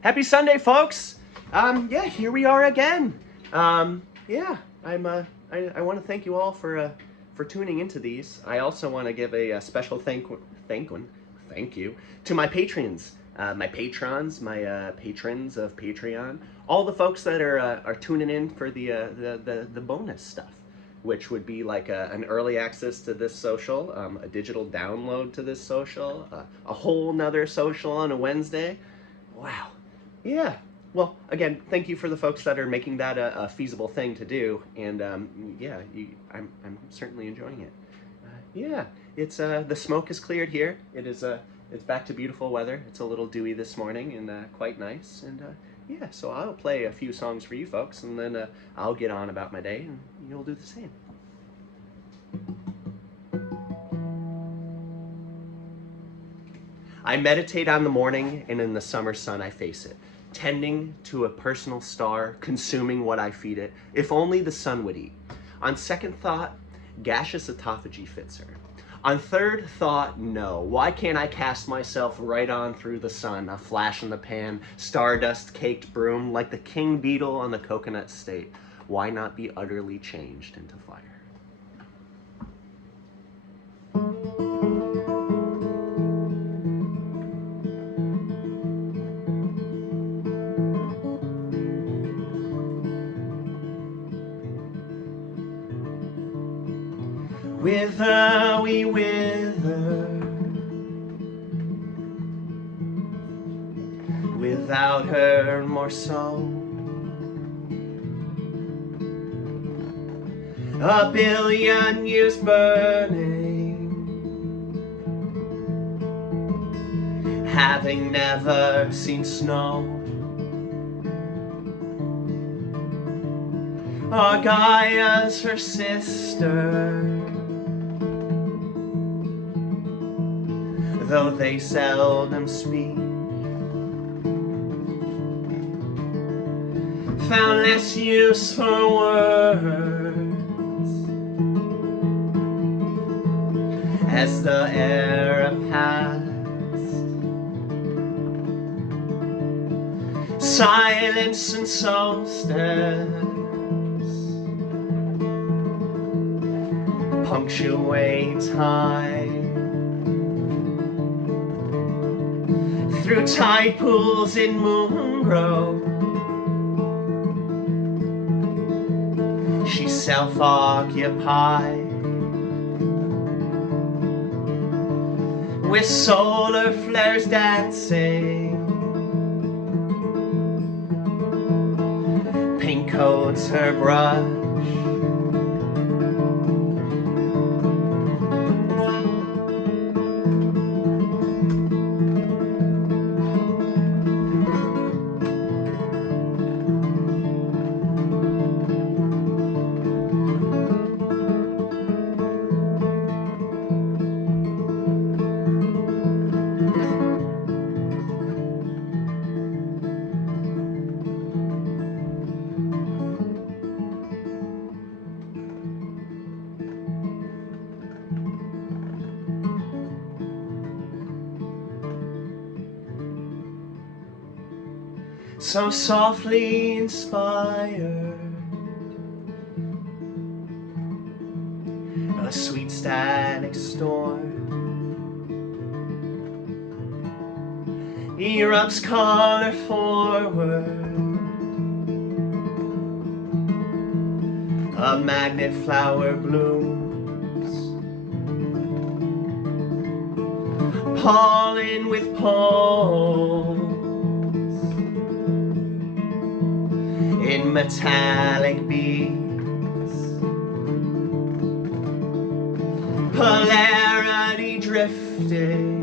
Happy Sunday, folks. Yeah, here we are again. Yeah, I want to thank you all for tuning into these. I also want to give a special thank you to my patrons, my patrons, my patrons of Patreon, all the folks that are tuning in for the bonus stuff, which would be like an early access to this social, a digital download to this social, a whole nother social on a Wednesday. Wow. Yeah. Well, again, thank you for the folks that are making that a feasible thing to do, and yeah, I'm certainly enjoying it. Yeah, it's the smoke is cleared here. It's back to beautiful weather. It's a little dewy this morning and quite nice. And yeah, so I'll play a few songs for you folks, and then I'll get on about my day, and you'll do the same. I meditate on the morning, and in the summer sun I face it, tending to a personal star, consuming what I feed it, if only the sun would eat. On second thought, gaseous autophagy fits her. On third thought, no. Why can't I cast myself right on through the sun, a flash in the pan, stardust-caked broom, like the king beetle on the coconut state? Why not be utterly changed into fire? Wither we wither, without her more so. A billion years burning, having never seen snow. Our Gaia's her sister, though they seldom speak. Found less use for words as the era passed. Silence and solstice punctuate time. Through tide pools in moon grove, she's self-occupied, with solar flares dancing. Pink coats her brush, so softly inspired, a sweet static storm erupts color forward, a magnet flower blooms, pollen with poles in metallic beads, polarity drifting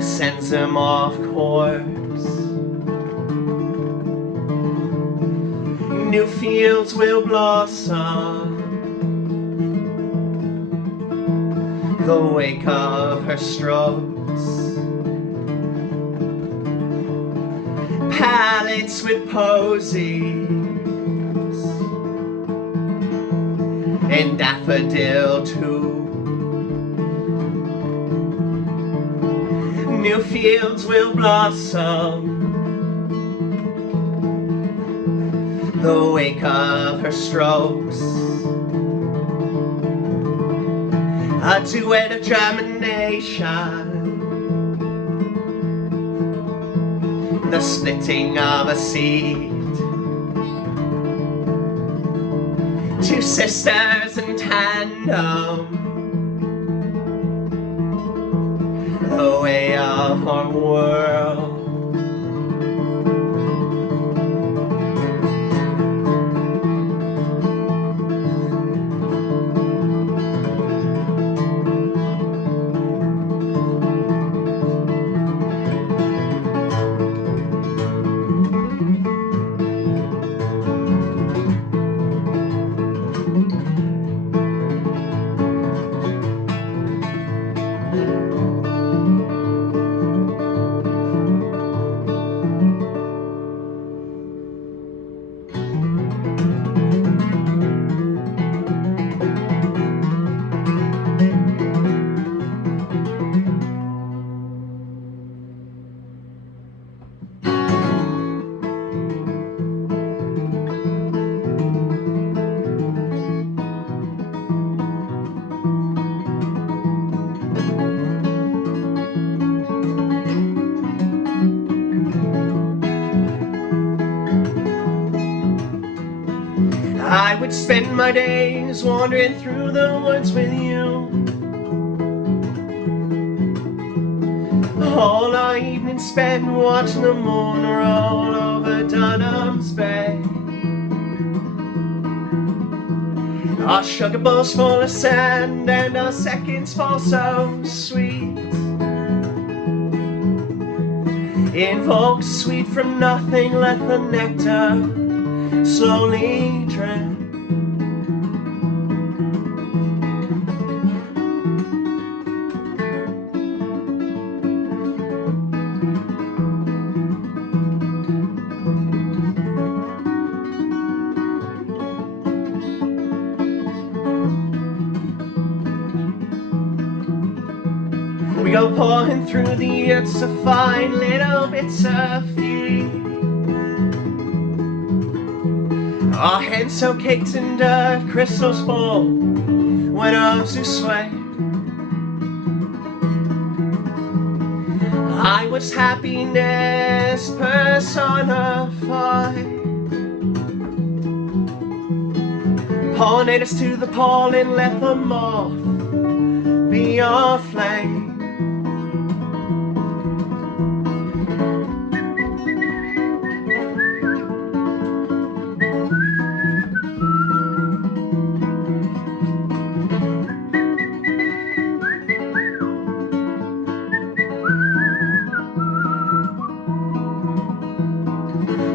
sends them off course. New fields will blossom, the wake of her strokes. Palettes with posies and daffodil too. new fields will blossom. The wake of her strokes, a duet of germination, the splitting of a seed, two sisters in tandem, the way of our world. I would spend my days wandering through the woods with you, all our evening spent watching the moon roll over Dunham's Bay. Our sugar bowls full of sand and our seconds fall so sweet. Invoke sweet from nothing, let the nectar slowly drip. We go pouring through the earth to find little bits of feet. Our hands so caked in dirt, crystals fall when arms do sway. I was happiness personified. Pollinate us to the pollen, let the moth be our flame.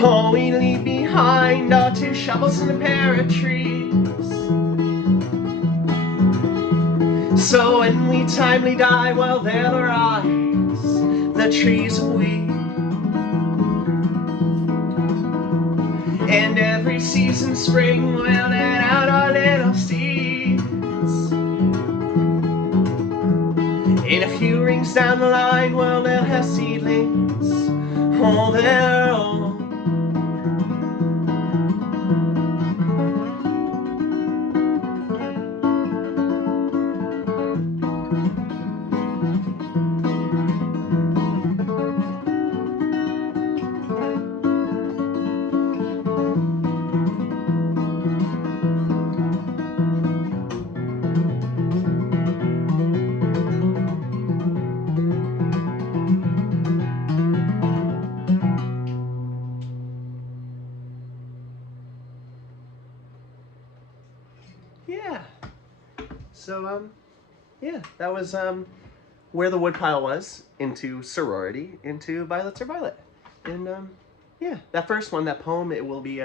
All we leave behind are two shovels and a pair of trees. So when we timely die, well, they'll arise, the trees of wheat. And every season spring we'll let out our little seeds. In a few rings down the line, well, they'll have seedlings all their own. Yeah. So, yeah, that was, Where the Woodpile Was, into Sorority, into Violets Are Violet. And, yeah, that first one, that poem, it will be,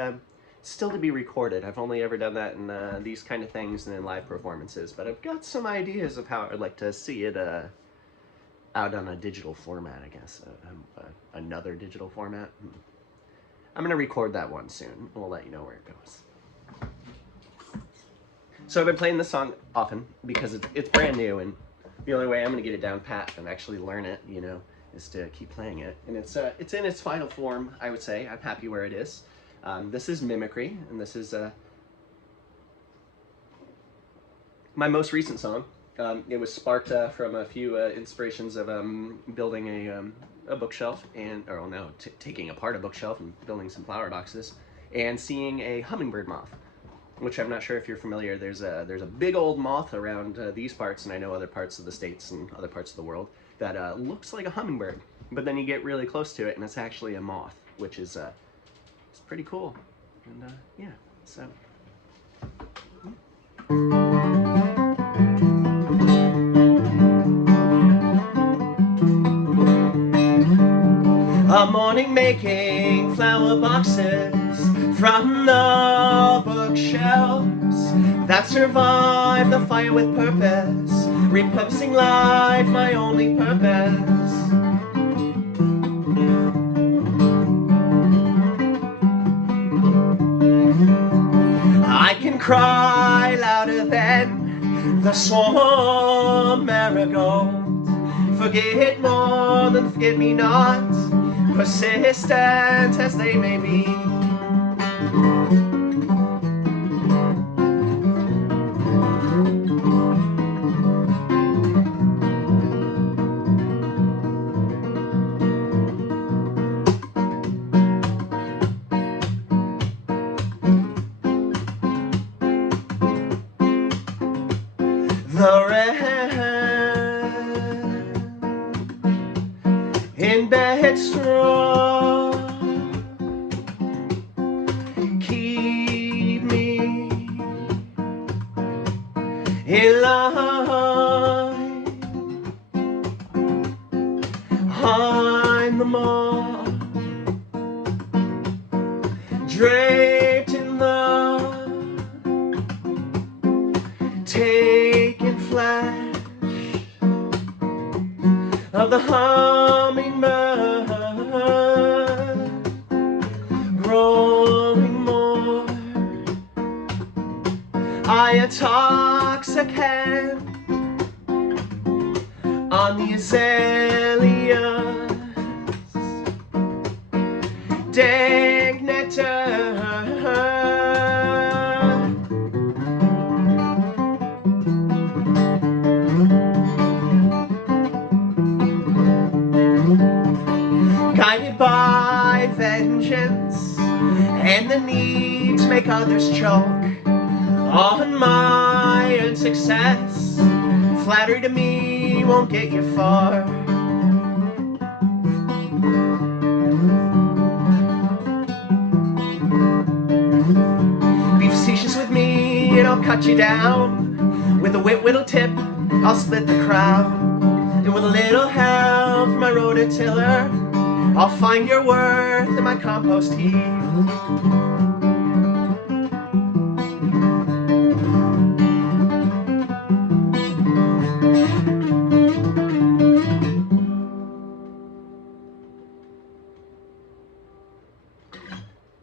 still to be recorded. I've only ever done that in, these kind of things and in live performances, but I've got some ideas of how I'd like to see it, out on a digital format, I guess. Another digital format. I'm gonna record that one soon. We'll let you know where it goes. So I've been playing this song often because it's brand new, and the only way I'm going to get it down pat and actually learn it, you know, is to keep playing it. And it's in its final form, I would say. I'm happy where it is. This is Mimicry, and this is my most recent song. It was sparked from a few inspirations of building a bookshelf, taking apart a bookshelf and building some flower boxes, and seeing a hummingbird moth, which I'm not sure if you're familiar. There's a big old moth around these parts, and I know other parts of the States and other parts of the world, that looks like a hummingbird, but then you get really close to it and it's actually a moth, which is it's pretty cool. And yeah, so a morning making flower boxes from the bookshelves that survive the fire with purpose, repurposing life my only purpose. I can cry louder than the swarm marigold, forget more than forget-me-not, persistent as they may be. The red in bed straw keep me in line. I'm the moth draped in the taken flash of the hummingbird, growing more I intoxicate on the azaleas, dank nectar. Guided by vengeance and the need to make others choke on my own success, flattery to me won't get you far. Be facetious with me and I'll cut you down. With a whittle tip, I'll split the crowd. And with a little help from my rototiller, I'll find your worth in my compost heap.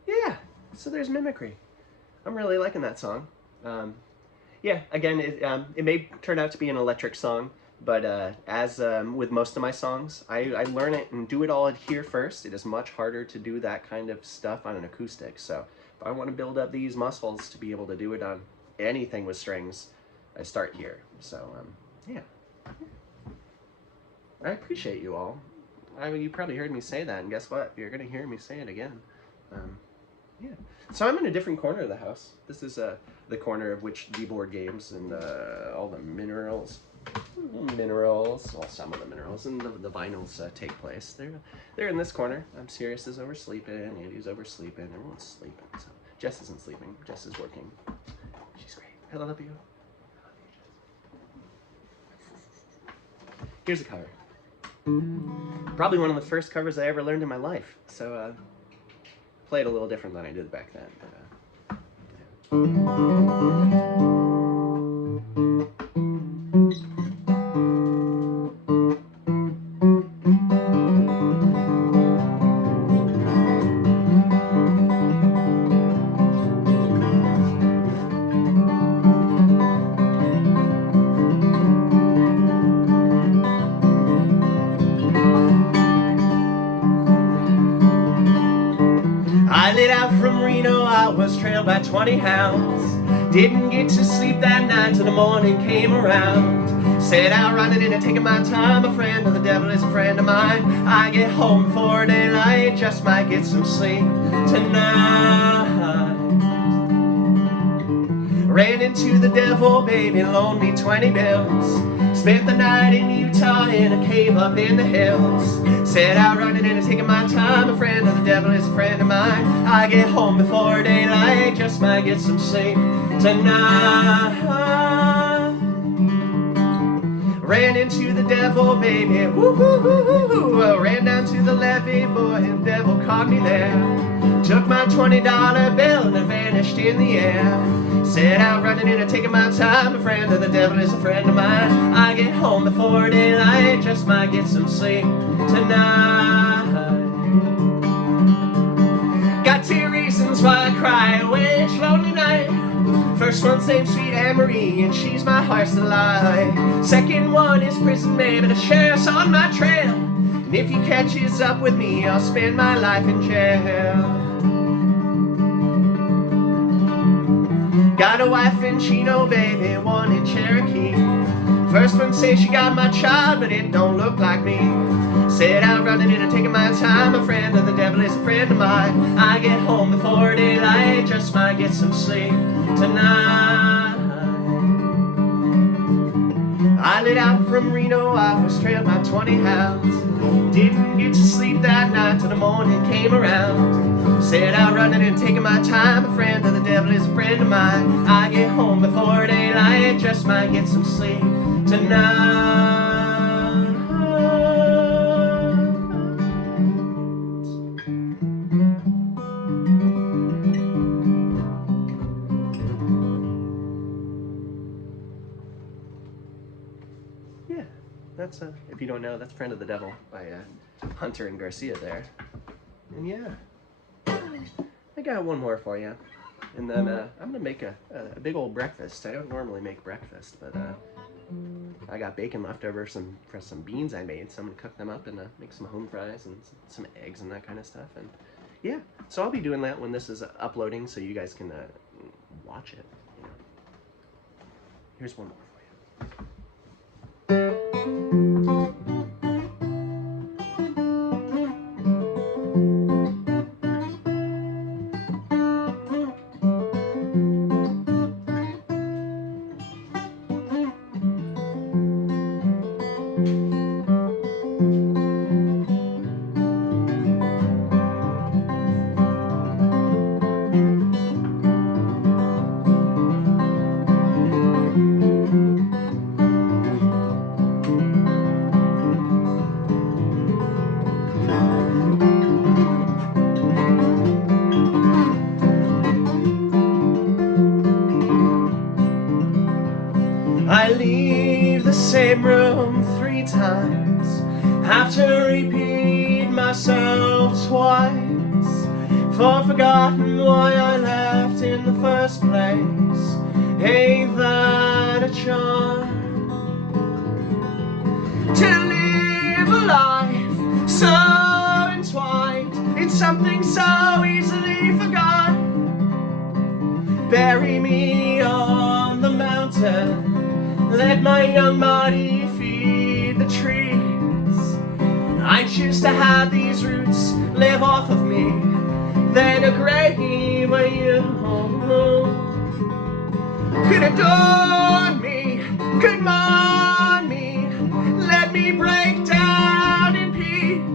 Yeah, so there's Mimicry. I'm really liking that song. Yeah, again, it may turn out to be an electric song, but as with most of my songs, I learn it and do it all here first. It is much harder to do that kind of stuff on an acoustic. So if I want to build up these muscles to be able to do it on anything with strings, I start here. So yeah, I appreciate you all. I mean, you probably heard me say that, and guess what? You're gonna hear me say it again. Yeah. So I'm in a different corner of the house. This is the corner of which the board games and all the minerals, well, some of the minerals and the vinyls take place. They're in this corner. Sirius is oversleeping, Andy's oversleeping, everyone's sleeping. So Jess isn't sleeping, Jess is working. She's great. I love you. Here's a cover. Probably one of the first covers I ever learned in my life. So play it a little different than I did back then. But, yeah. Set out from Reno, I was trailed by 20 hounds. Didn't get to sleep that night till the morning came around. Set out running in and taking my time. A friend of the devil is a friend of mine. I get home before daylight, just might get some sleep tonight. Ran into the devil, baby, loaned me 20 bills. Spent the night in Utah in a cave up in the hills. Set out running in and taking my time. A friend of the devil is a friend of mine. I get home before daylight, just might get some sleep tonight. Ran into the devil, baby, woo hoo hoo hoo hoo. Ran down to the levee, boy, and the devil caught me there. Took my $20 bill and vanished in the air. Set out running in and taking my time. A friend of the devil is a friend of mine. I get home before daylight, just might get some sleep tonight. Got 2 reasons why I cry away each lonely night. First one's named Sweet Anne-Marie, and she's my heart's delight. Second one is prison baby, the sheriff's on my trail. And if he catches up with me, I'll spend my life in jail. Got a wife in Chino, baby, one in Cherokee. First one says she got my child, but it don't look like me. Set out running in and taking my time. A friend of the devil is a friend of mine. I get home before daylight, just might get some sleep tonight. I lit out from Reno, I was trailed by 20 hounds. Didn't get to sleep that night till the morning came around. Set out running and taking my time. A friend of the devil is a friend of mine. I get home before daylight, just might get some sleep tonight. Yeah, that's if you don't know, that's Friend of the Devil by Hunter and Garcia there. And yeah, I got one more for you. And then I'm gonna make a big old breakfast. I don't normally make breakfast, but I got bacon left over from some beans I made, so I'm gonna cook them up and make some home fries and some eggs and that kind of stuff. And yeah, so I'll be doing that when this is uploading, so you guys can watch it. You know. Here's one more for you. I leave the same room 3 times, have to repeat myself twice, for forgotten why I left in the first place. Ain't that a charm? To live a life so entwined in something so easily forgotten. Bury me on the mountain, let my young body feed the trees. I choose to have these roots live off of me, then a grave where you could adorn me, could mourn me, let me break down in peace.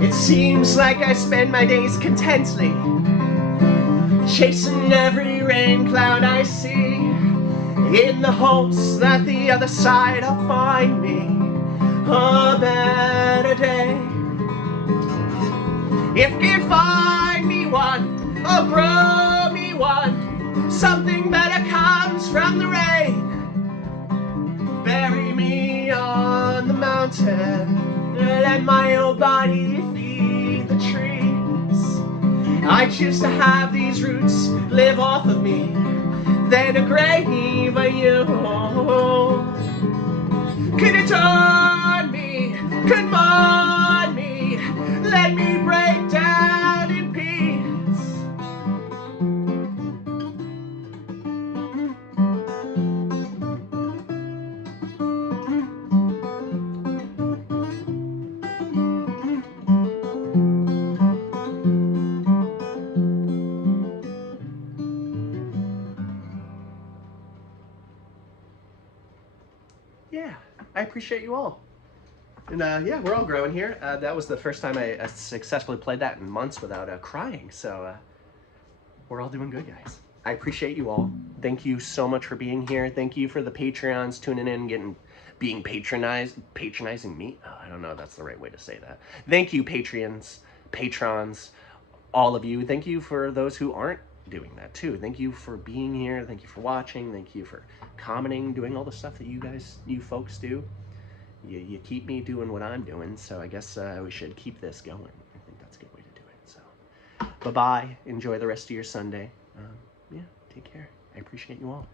It seems like I spend my days contently, chasing every rain cloud I see, in the hopes that the other side will find me a better day. If you find me one, or grow me one, something better comes from the rain. to let my old body feed the trees. I choose to have these roots live off of me, then a grave of you. Could it turn me, could me, let me break down in peace. Yeah, I appreciate you all. And yeah, we're all growing here. That was the first time I successfully played that in months without crying. So we're all doing good, guys. I appreciate you all. Thank you so much for being here. Thank you for the Patreons tuning in, being patronizing me. Oh, I don't know if that's the right way to say that. Thank you, patrons, all of you. Thank you for those who aren't doing that too. Thank you for being here. Thank you for watching. Thank you for commenting, doing all the stuff that you folks do. You keep me doing what I'm doing, so I guess we should keep this going. I think that's a good way to do it. So, bye-bye. Enjoy the rest of your Sunday. Yeah, take care. I appreciate you all.